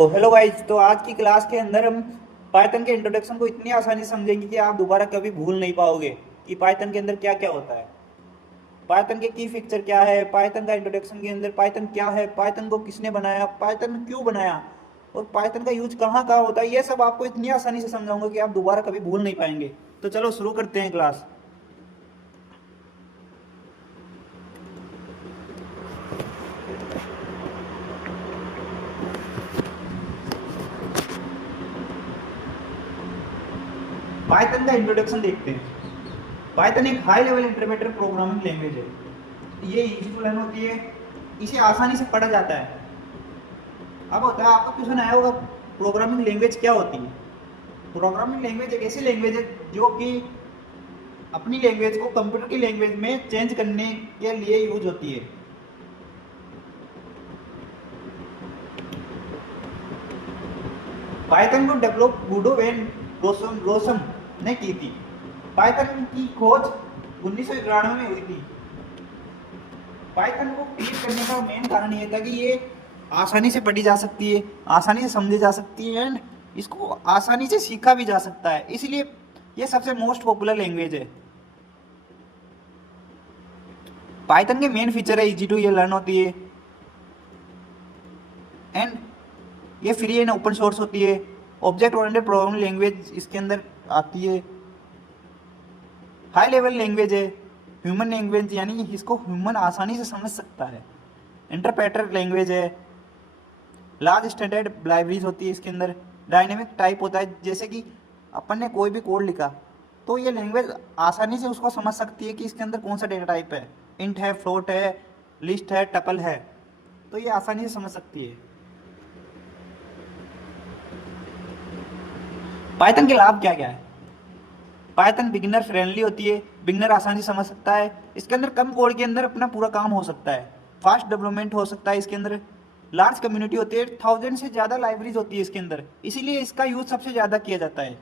तो hello guys, तो आज की क्लास के अंदर हम पाइथन के इंट्रोडक्शन को इतनी आसानी से समझेंगे कि आप दोबारा कभी भूल नहीं पाओगे कि पाइथन के अंदर क्या क्या होता है। पाइथन के की फीचर क्या है, पाइथन का इंट्रोडक्शन के अंदर पाइथन क्या है, पाइथन को किसने बनाया, पाइथन क्यों बनाया और पाइथन का यूज कहाँ कहाँ होता है, ये सब आपको इतनी आसानी से समझाऊंगा कि आप दोबारा कभी भूल नहीं पाएंगे। तो चलो शुरू करते हैं क्लास। पाइथन का इंट्रोडक्शन देखते हैं। पाइथन एक high level intermediate programming language है। ये इजी टू लर्न होती है, इसे आसानी से पढ़ा जाता है। अब होता है, आपका क्वेश्चन आया होगा प्रोग्रामिंग लैंग्वेज क्या होती है। प्रोग्रामिंग लैंग्वेज एक ऐसी लैंग्वेज है जो कि अपनी लैंग्वेज को कंप्यूटर की लैंग्वेज में चेंज करने के लिए यूज होती है। पाइथन को डेवलप गुडो वेन रोसम ने की थी। पाइथन की खोज 1991 में हुई थी। पाइथन को क्रिएट करने का मेन कारण ये था कि ये आसानी से पढ़ी जा सकती है, आसानी से समझी जा सकती है एंड इसको आसानी से सीखा भी जा सकता है, इसलिए ये सबसे मोस्ट पॉपुलर लैंग्वेज है। पाइथन के मेन फीचर है इजी टू ये लर्न होती है एंड ये फ्री एंड ओपन सोर्स होती है। ऑब्जेक्ट ओरिएंटेड प्रोग्रामिंग लैंग्वेज इसके अंदर आती है। हाई लेवल लैंग्वेज है, ह्यूमन लैंग्वेज यानी इसको ह्यूमन आसानी से समझ सकता है। इंटरप्रेटर लैंग्वेज है। लार्ज स्टैंडर्ड लाइब्रेरीज होती है इसके अंदर। डायनेमिक टाइप होता है, जैसे कि अपन ने कोई भी कोड लिखा तो ये लैंग्वेज आसानी से उसको समझ सकती है कि इसके अंदर कौन सा डेटा टाइप है, इंट है, फ्लोट है, लिस्ट है, टपल है, तो ये आसानी से समझ सकती है। पाइथन के लाभ क्या क्या है। पाइथन बिगिनर फ्रेंडली होती है, बिगिनर आसानी से समझ सकता है। इसके अंदर कम कोड के अंदर अपना पूरा काम हो सकता है। फास्ट डेवलपमेंट हो सकता है इसके अंदर। लार्ज कम्युनिटी होती है, 1000 से ज़्यादा लाइब्रेरीज होती है इसके अंदर, इसीलिए इसका यूज सबसे ज़्यादा किया जाता है।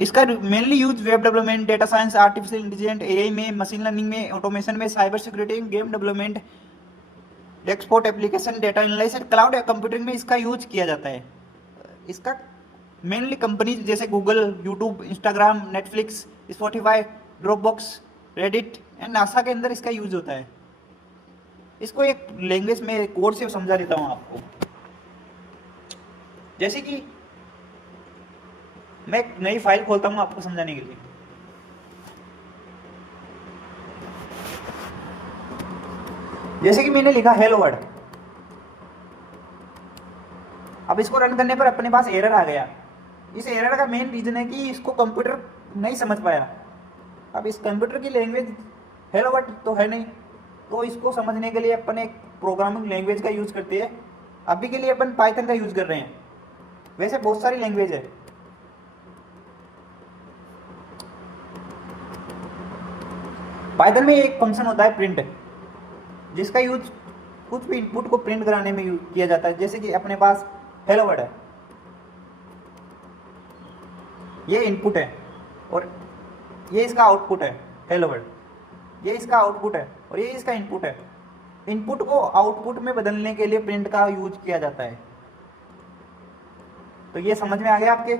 इसका mainly use web development, data science, artificial intelligence, AI में, मशीन लर्निंग में, ऑटोमेशन में, cyber security, game development, export application, data analysis, cloud computing में इसका यूज किया जाता है। इसका मेनली कंपनीज जैसे Google, YouTube, Instagram, Netflix, Spotify, Dropbox, Reddit and NASA के अंदर इसका यूज होता है। इसको एक लैंग्वेज में कोड से समझा देता हूँ आपको। जैसे कि मैं एक नई फाइल खोलता हूँ आपको समझाने के लिए। जैसे कि मैंने लिखा हेलो वर्ल्ड। अब इसको रन करने पर अपने पास एरर आ गया। इस एरर का मेन रीजन है कि इसको कंप्यूटर नहीं समझ पाया। अब इस कंप्यूटर की लैंग्वेज हेलो वर्ल्ड तो है नहीं, तो इसको समझने के लिए अपन एक प्रोग्रामिंग लैंग्वेज का यूज करते हैं। अभी के लिए अपन पाइथन का यूज कर रहे हैं, वैसे बहुत सारी लैंग्वेज है। पाइथन में एक फंक्शन होता है प्रिंट, जिसका यूज कुछ भी इनपुट को प्रिंट कराने में यूज किया जाता है। जैसे कि अपने पास हेलो वर्ड है, ये इनपुट है और ये इसका आउटपुट है। हेलो वर्ड ये इसका आउटपुट है और ये इसका इनपुट है। इनपुट को आउटपुट में बदलने के लिए प्रिंट का यूज किया जाता है। तो ये समझ में आ गया आपके।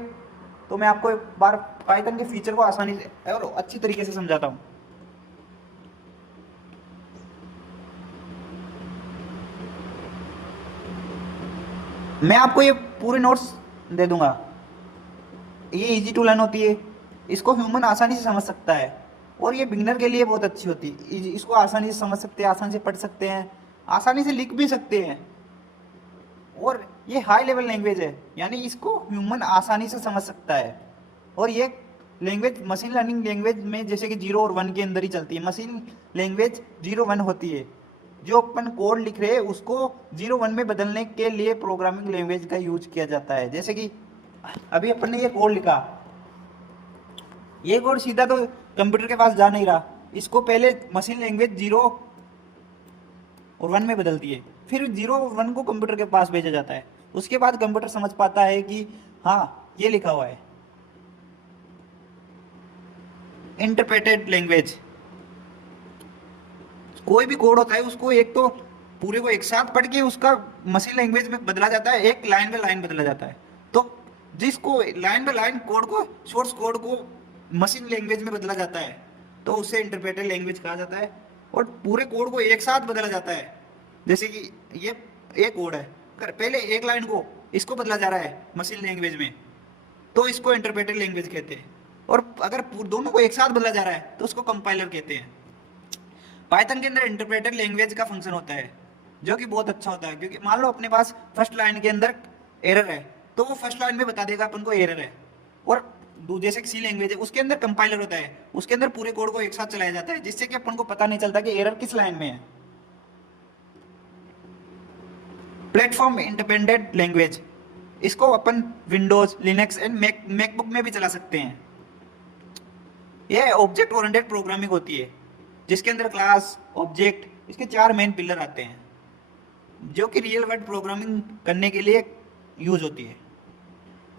तो मैं आपको एक बार पाइथन के फीचर को आसानी से और अच्छी तरीके से समझाता हूँ। मैं आपको ये पूरे नोट्स दे दूंगा। ये इजी टू लर्न होती है, इसको ह्यूमन आसानी से समझ सकता है और ये बिगिनर के लिए बहुत अच्छी होती है। इसको आसानी से समझ सकते हैं, आसानी से पढ़ सकते हैं, आसानी से लिख भी सकते हैं। और ये हाई लेवल लैंग्वेज है, यानी इसको ह्यूमन आसानी से समझ सकता है। और ये लैंग्वेज मशीन लर्निंग लैंग्वेज में जैसे कि 0 और 1 के अंदर ही चलती है। मशीन लैंग्वेज 0-1 होती है। जो अपन कोड लिख रहे हैं उसको 0-1 में बदलने के लिए प्रोग्रामिंग लैंग्वेज का यूज किया जाता है। जैसे कि अभी अपन ने ये कोड लिखा, ये कोड सीधा तो कंप्यूटर के पास जा नहीं रहा, इसको पहले मशीन लैंग्वेज 0 और 1 में बदलती है, फिर 0 और 1 को कंप्यूटर के पास भेजा जाता है। उसके बाद कंप्यूटर समझ पाता है कि हाँ ये लिखा हुआ है। इंटरप्रेटेड लैंग्वेज, कोई भी कोड होता है उसको एक तो पूरे को एक साथ पढ़ के उसका मशीन लैंग्वेज में बदला जाता है, एक लाइन बाय लाइन बदला जाता है। तो जिसको लाइन बाय लाइन कोड को, सोर्स कोड को मशीन लैंग्वेज में बदला जाता है तो उसे इंटरप्रेटेड लैंग्वेज कहा जाता है। और पूरे कोड को एक साथ बदला जाता है, जैसे कि ये एक कोड है, अगर पहले एक लाइन को इसको बदला जा रहा है मशीन लैंग्वेज में तो इसको इंटरप्रेटेड लैंग्वेज कहते हैं। और अगर दोनों को एक साथ बदला जा रहा है तो उसको कंपाइलर कहते हैं। पाइथन के अंदर इंटरप्रेटेड लैंग्वेज का फंक्शन होता है जो कि बहुत अच्छा होता है, क्योंकि मान लो अपने पास फर्स्ट लाइन के अंदर एरर है तो वो फर्स्ट लाइन में बता देगा अपन को एरर है। और जैसे सी लैंग्वेज है उसके अंदर कंपाइलर होता है, उसके अंदर पूरे कोड को एक साथ चलाया जाता है जिससे कि अपन को पता नहीं चलता कि एरर किस लाइन में है। प्लेटफॉर्म इंडिपेंडेंट लैंग्वेज, इसको अपन विंडोज, लिनक्स एंड मैकबुक में भी चला सकते हैं। यह ऑब्जेक्ट ओरिएंटेड प्रोग्रामिंग होती है जिसके अंदर क्लास, ऑब्जेक्ट, इसके 4 मेन पिलर आते हैं जो कि रियल वर्ल्ड प्रोग्रामिंग करने के लिए यूज होती है।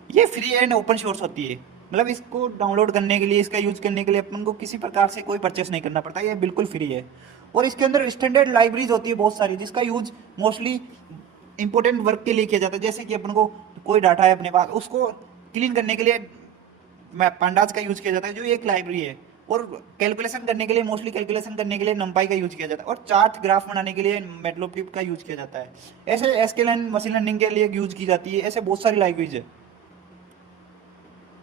ये फ्री एंड ओपन सोर्स होती है, मतलब इसको डाउनलोड करने के लिए, इसका यूज करने के लिए अपन को किसी प्रकार से कोई परचेस नहीं करना पड़ता, ये बिल्कुल फ्री है। और इसके अंदर स्टैंडर्ड लाइब्रेरीज होती है बहुत सारी जिसका यूज मोस्टली इंपॉर्टेंट वर्क के लिए किया जाता है। जैसे कि अपन को कोई डाटा है अपने पास, उसको क्लीन करने के लिए पांडास का यूज किया जाता है जो एक लाइब्रेरी है। और कैलकुलेशन करने के लिए, मोस्टली कैलकुलेशन करने के लिए नंपाई का यूज किया जाता है। और चार्ट ग्राफ बनाने के लिए मैटप्लोट्लिब का यूज किया जाता है। ऐसे एसक्यूएल एंड मशीन लर्निंग के लिए यूज की जाती है। ऐसे बहुत सारी लाइब्रेरीज है।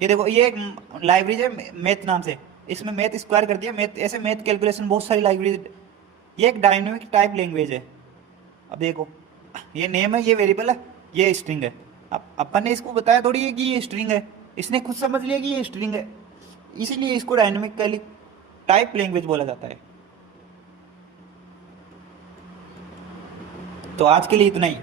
ये देखो, ये एक लाइब्रेरी है मैथ नाम से, इसमें मैथ स्क्वायर कर दिया, मैथ, ऐसे मैथ कैलकुलेशन बहुत सारी लाइब्रेरी। ये एक डायनेमिक टाइप लैंग्वेज है। अब देखो, ये नेम है, ये वेरिएबल है, ये स्ट्रिंग है। अब अपन ने इसको बताया थोड़ी है कि ये स्ट्रिंग है, इसने खुद समझ लिया कि ये स्ट्रिंग है, इसीलिए इसको डायनेमिकली टाइप लैंग्वेज बोला जाता है। तो आज के लिए इतना ही।